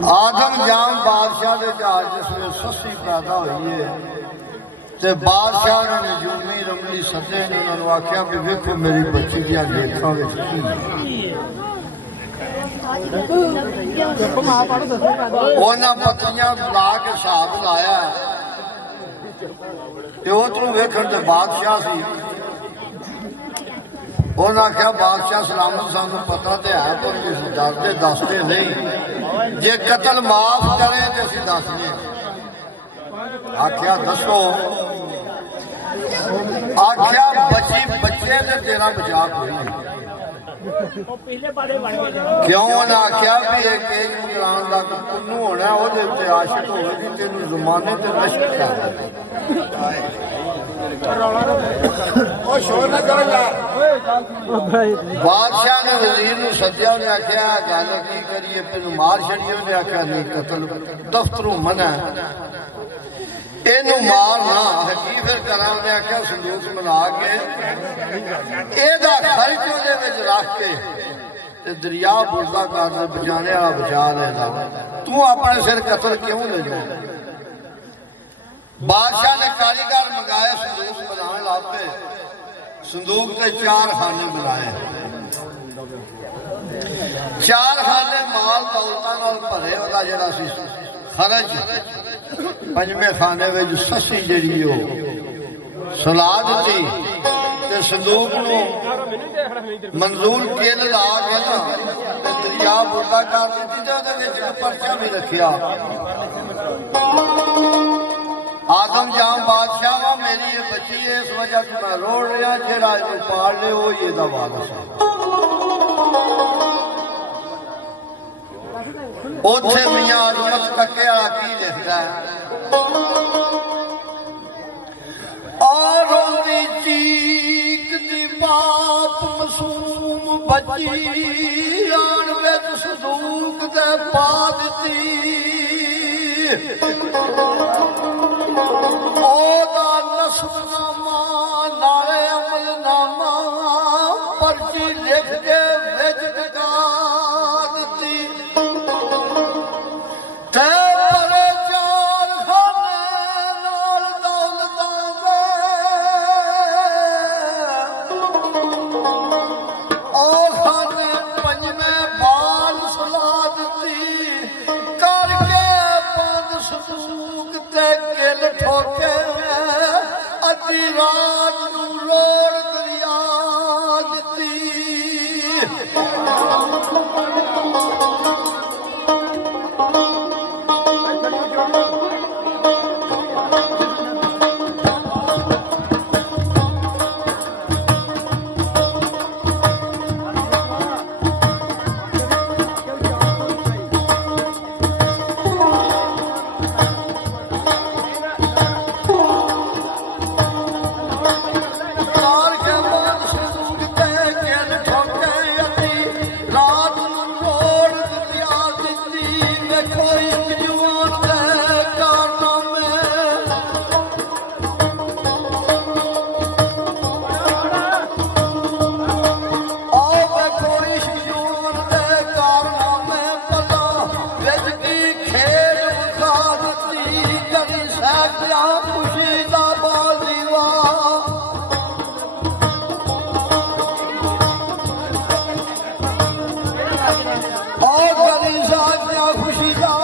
आदम जाम बादशाह के जहाज जिसमें सस्सी पैदा हुई है ते बादशाह ने नजूमी रमली सदे ने उन्होंने आख्या भी वेखो मेरी बच्ची दियां लेखां विच की उन्हां पत्नियां ला के हिसाब लाया ते उधरों वेखण ते बादशाह सी उन्हें आख्या बादशाह सलामत सानू पता तो है पर दसते दसते नहीं जे कतल माफ करे तो असं दसने आख्या दसो आख्या बची बच्चे तो तेरा मजाक हुई क्यों उन्हें आख्या भी एक तेज मुगलान का कुन्नू होना वो आशिक होगी तेन जमाने से नशक कर बादशाह ने वजीर नूं सद्या ने आख्या गल की करिए तेन मार छड़िए ने आख्या नहीं कतल दफ्तरों मना इनू मार ना हकी फिर करा उन्हें आख्या संदूक बना के एदा खर्च उहदे विच रख के ते दरिया बुझदा कर बचाने वाला बचा लेदा तू अपने सिर कतल क्यों ले जा बादशाह ने कारीगर मंगाए संदूक बनाने लापे संदूक के 4 खाने बनाए 4 खाने माल दौलतां नाल भरे उहदा जिहड़ा सी खर्च पंजवें खाने में सस्सी जी सला दी ते संदूक नूं मंजूर किल ला के ना दरिया बुढ़ा कर दी परचा भी रखिया आदम जाम बादशाह वा मेरी ये बच्ची है इस वजह से मैं रोड़ रहा जेड़ा इनू पाल ले वो ये दा वारस है उथे मियां अजमत कक्के वाला की लिखदा है और रोंदी चीक दी बाप मासूम बच्ची आन विच संदूक दे पा दित्ती ओदा नस्बनामा नाले अमलनामा पर्ची लिख के विच लगा दित्ती ते बड़े 4 खाने नाल दौलतां दे और खाने पंजवें बाल सला दित्ती करके बंद संदूक ते किल ठोके अद्धी रात नूं रोड़ दरिया दित्ती खुशी का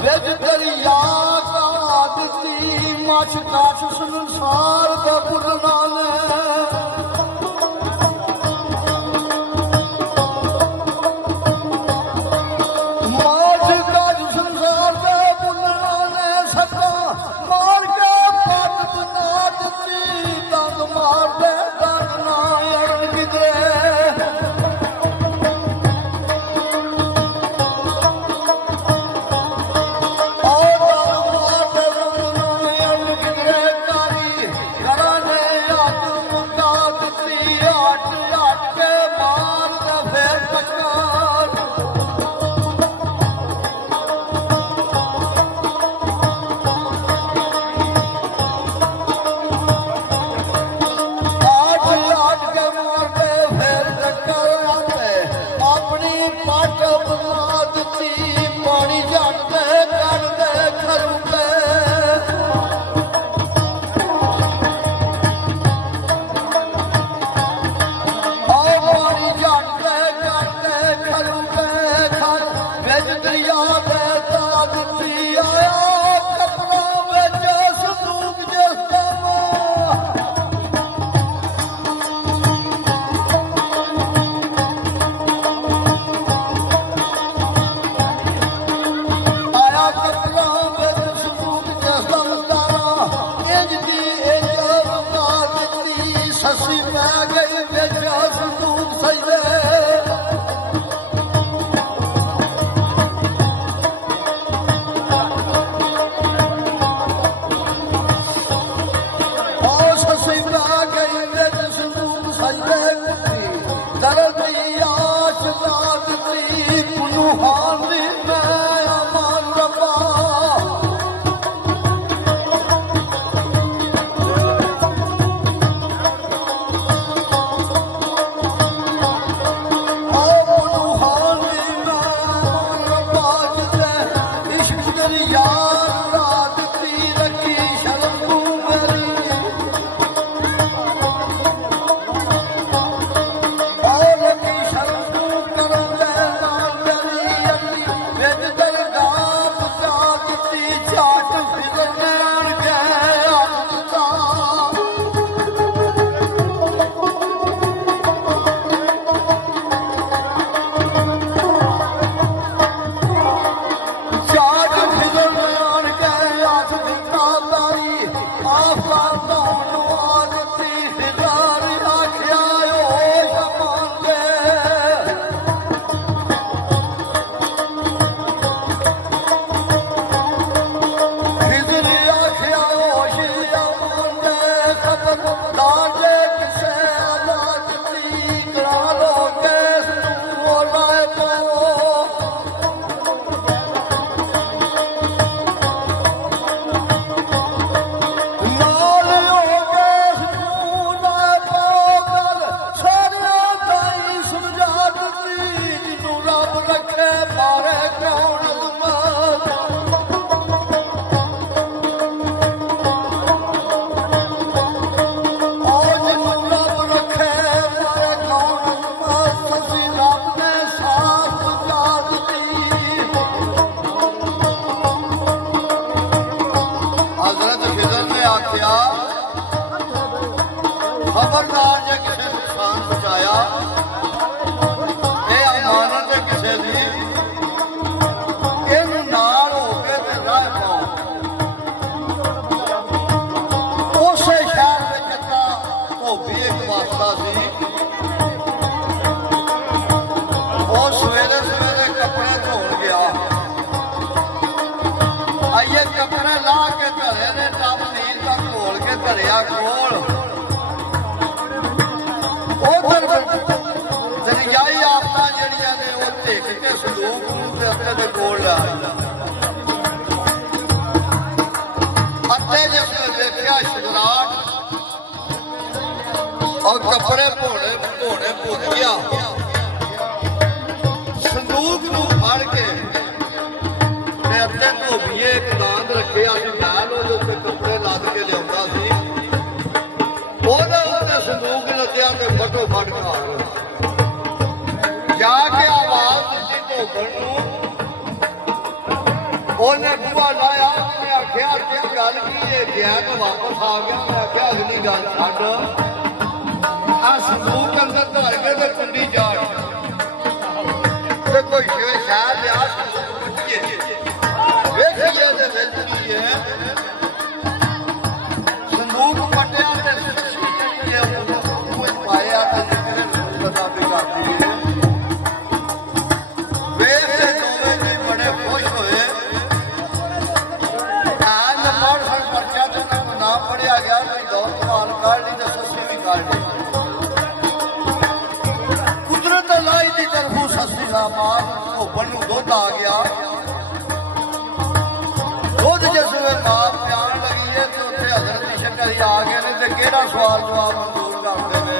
ਵਿਜ ਦਰਿਆ ਕਾ ਦਿੱਤੀ ਮਛ ਕਾਛ ਸੰਸਾਰ ਦਾ ਪੁੱਲਣਾ ਨੇ ਖਬਰਦਾਰ ਜੇ ਕਿਸੇ ਨੁਕਸਾਨ ਪਹੁੰਚਾਇਆ ਇਹ ਅਮਾਨਤ ਹੈ ਕਿਸੇ ਦੀ ਇਹਨੂੰ ਨਾਲ ਹੋ ਕੇ ਤੇ ਰਾਹ ਪਾਓ ਉਸੇ ਸ਼ਹਿਰ ਵਿੱਚ ਇੱਕ ਧੋਬੀ ਇੱਕ ਵਾਸਤਾ ਸੀ ਉਹ ਸਵੇਰੇ ਸਵੇਰੇ ਕੱਪੜੇ ਧੋਣ ਗਿਆ ਆਈਏ ਕੱਪੜੇ ਲਾ ਕੇ ਧਰੇ ਨੇ ਟੱਬ ਨੀਲ ਤੱਕ ਧੋਲ ਕੇ ਧਰਿਆ ਕੋਲ ਦਰਿਆਈ ਆਫਤਾਂ ਜਿਹੜੀਆਂ ਨੇ ਉਹ ਢਿੱਕ ਕੇ ਸੰਦੂਕ ਨੂੰ ਤੇ ਅੱਤੇ ਦੇ ਕੋਲ ਲਾ ਅੱਤੇ ਜਿਸ ਨੇ ਵੇਖਿਆ ਸ਼ਿਵਰਾਟ ਔਰ ਕੱਪੜੇ ਧੋਣੇ ਭੁੱਲ ਗਿਆ ਸੰਦੂਕ ਨੂੰ ਫੜ ਕੇ ਤੇ ਅੱਤੇ ਧੋਬੀਏ ਇੱਕ ਦਾੰਦ ਰੱਖਿਆ ਸੀ ਨਾਲ ਉਹਦੇ ਉੱਤੇ ਕੱਪੜੇ ਲੱਦ ਕੇ ਲਿਆਉਂਦਾ ਸੀ ਉਹਦੇ ਉੱਤੇ ਸੰਦੂਕ ਲੱਦਿਆ ਤੇ ਫਟੋ ਫਟ ਘਰ ਜਾ ਕੇ ਆਵਾਜ਼ ਦਿੱਤੀ ਧੋਬਣ ਨੂੰ ਉਹਨੇ ਬੂਹਾ ਲਾਇਆ, ਉਹਨੇ ਆਖਿਆ ਕਿ ਗੱਲ ਕੀ ਹੈ, ਗਿਆ ਤਾਂ ਵਾਪਸ ਆ ਗਿਆ। ਮੈਂ ਆਖਿਆ ਅਗਲੀ ਗੱਲ ਛੱਡ, ਆ ਸੰਦੂਕ ਅੰਦਰ ਧਰ ਕੇ ਤੇ ਕੁੰਡੀ ਚਾੜ ਤੇ ਕੋਈ ਸ਼ਹਿਰ ਲਿਆ ਵੇਖੀਏ ਤੇ ਵਿੱਚ ਕੀ ਹੈ। ਸੰਦੂਕ ਪੱਟਿਆ ਤੇ ਪਾਇਆ ਤੇ ਪਤਾ ਵੀ ਕਰਦੀ ਹੈ। ਵੇਖ ਕੇ ਦੋਵੇਂ ਜੀ ਬੜੇ ਖੁਸ਼ ਹੋਏ। ਪਰਚਾ ਤੇ ਨਾ ਪੜਿਆ ਗਿਆ, ਕੋਈ ਦੌਲਤ ਮਾਲ ਕੱਢ ਲਈ ਤੇ ਸੱਸੀ ਵੀ ਕੱਢ ਲਈ। ਕੁਦਰਤ ਅਲਾਈ ਦੀ ਤਰਫੋਂ ਸੱਸੀ ਦਾ ਮਾਲ ਧੋਬਣ ਨੂੰ ਦੁੱਧ ਆ ਗਿਆ। ਦੁੱਧ ਜਿਸ ਵੇਲੇ ਮਾਂ ਪਿਆਣ ਲੱਗੀ ਹੈ ਤੇ ਉੱਥੇ ਹਜ਼ਰਤ ਸ਼ੰਕਰੀ ਆ ਗਏ ਨੇ ਤੇ ਕਿਹੜਾ ਸਵਾਲ ਜਵਾਬ ਮਨਜ਼ੂਰ ਕਰਦੇ ਨੇ।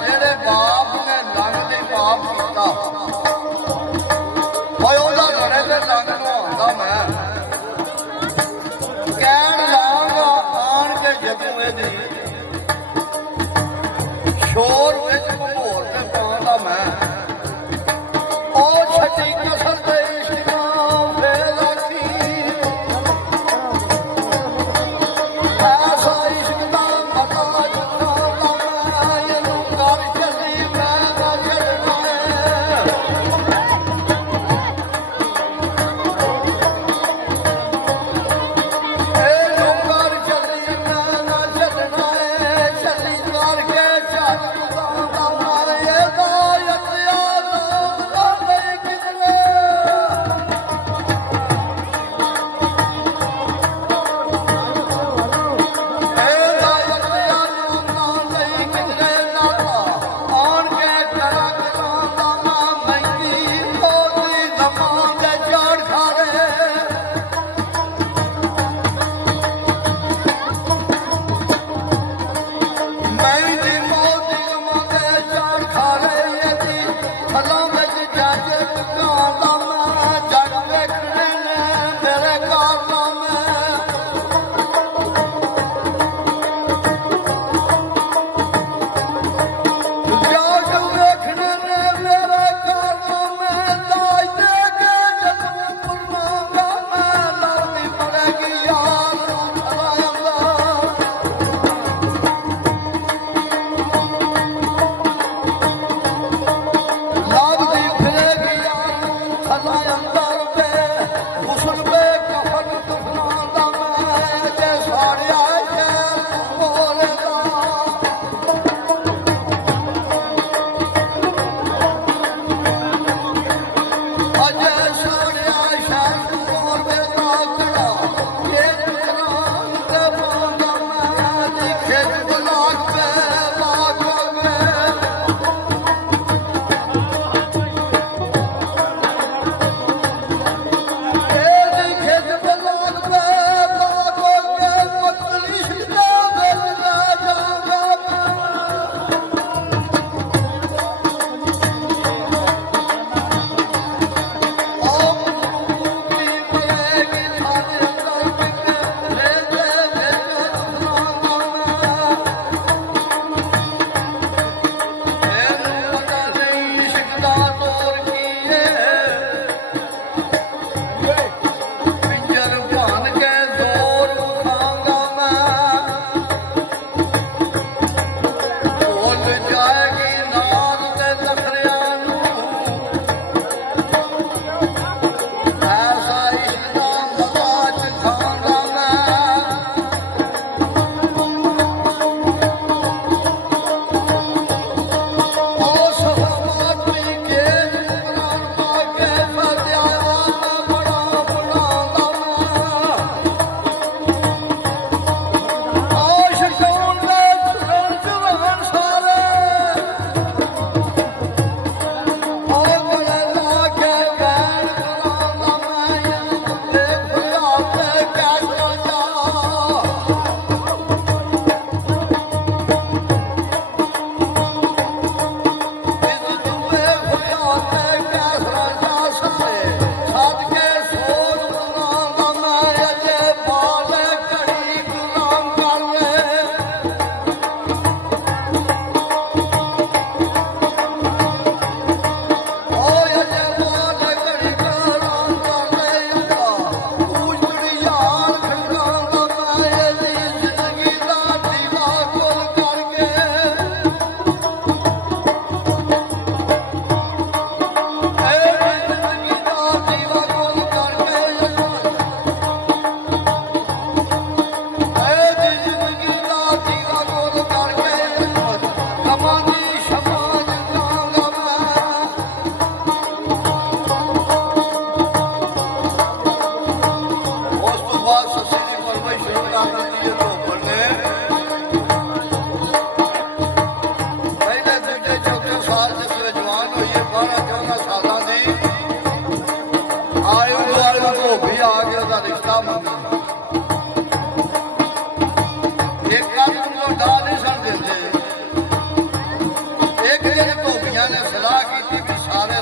ਜਿਹੜੇ ਬਾਪ ਨੇ ਲੰਗ ਦੇ ਪਾਪ ਕੀਤਾ ਓਏ ਉਹਦਾ ਲੜੇ ਤੇ ਲੰਗ ਨੂੰ ਆਉਂਦਾ ਮੈਂ ਕਹਿਣ ਲਾਂਗਾ ਆਣ ਕੇ ਜਦੋਂ ਇਹਦੀ ਸ਼ੋਰ ਵਿੱਚ ਭੋਰ ਤੇ ਪਾਉਂਦਾ ਮੈਂ ਉਹ ਛੱਡੀ ਕਸਰ ਤੇ ਇਸ਼ਕਾਂ ਬੇਲਾਖੀ ਐਸਾ ਇਸ਼ਕ ਦਾ ਪਤਾ ਜੁਨਾ ਇਹਨੂੰ ਕਰ ਚੱਲੀ ਮੈਂ ਨਾ ਛੱਡਣਾ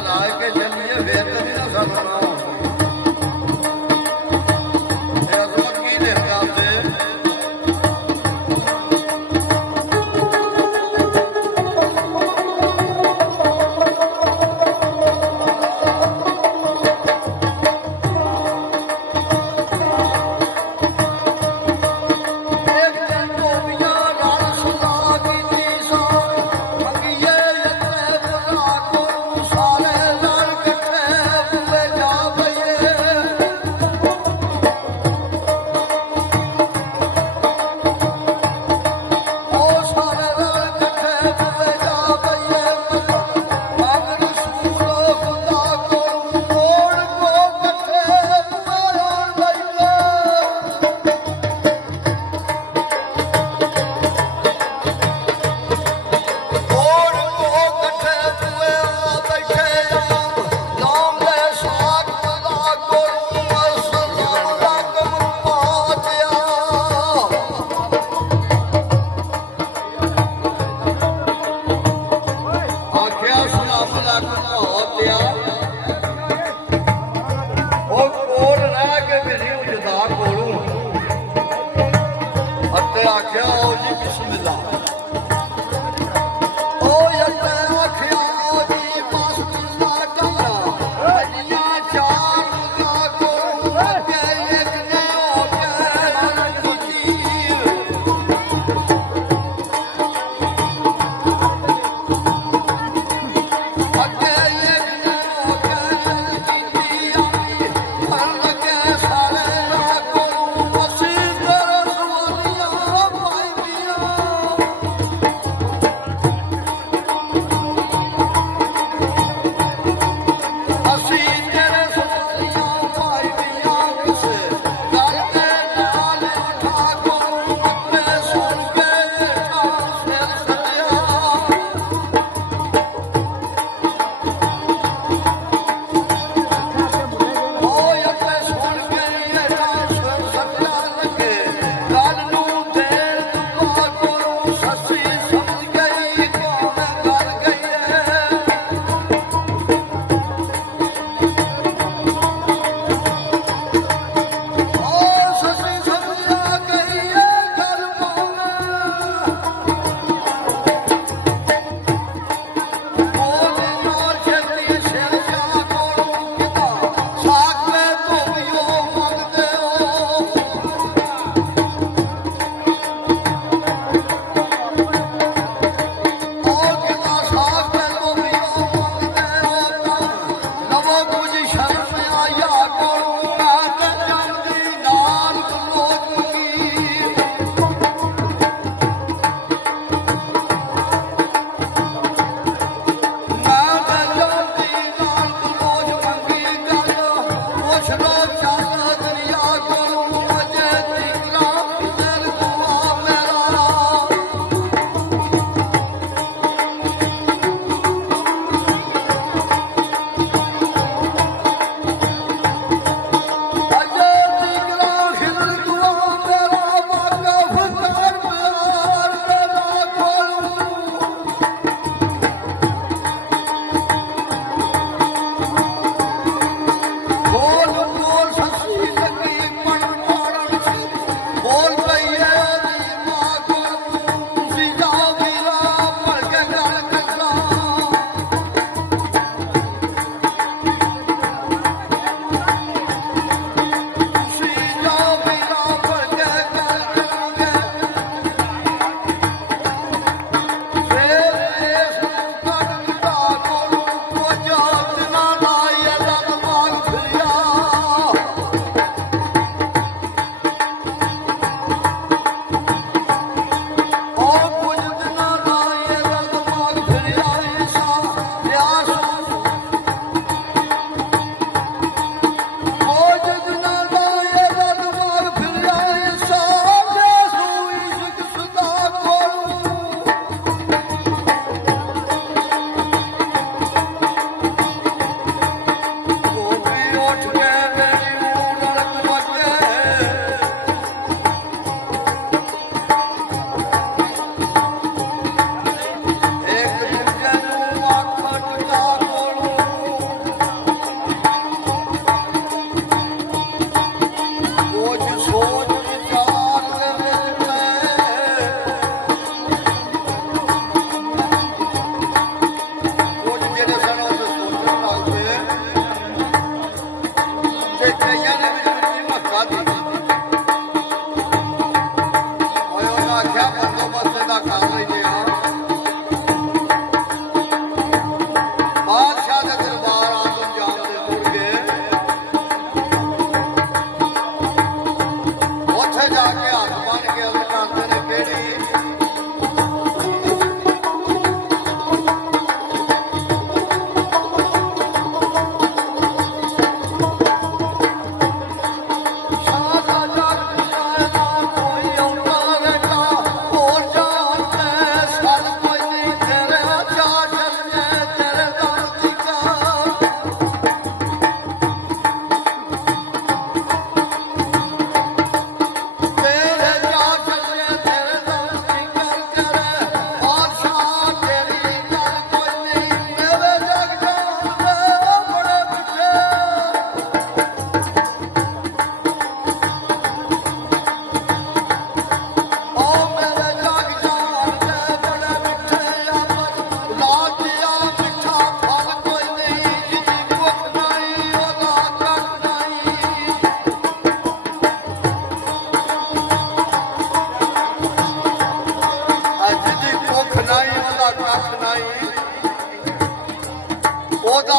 ਰਾਜ ਕੇ ਚੱਲੀਏ ਫੇਰ ਕਦੀ ਨਾ ਸਾਨੂੰ ਨਾ ਹੋਵੇ ਇਹ ਅਜ਼ਮਤ ਕੀ ਦੇਗਾ ਉੱਤੇ ਸਾਰੇ ਲੜ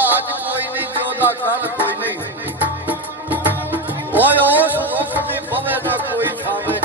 ਅੱਜ ਕੋਈ ਨਹੀਂ ਤੇ ਉਹਦਾ ਕੱਲ ਕੋਈ ਨਹੀਂ ਓਏ ਉਸ ਰੁੱਖ ਦੀ ਬਵੇ ਦਾ ਕੋਈ ਛਾਵੇਂ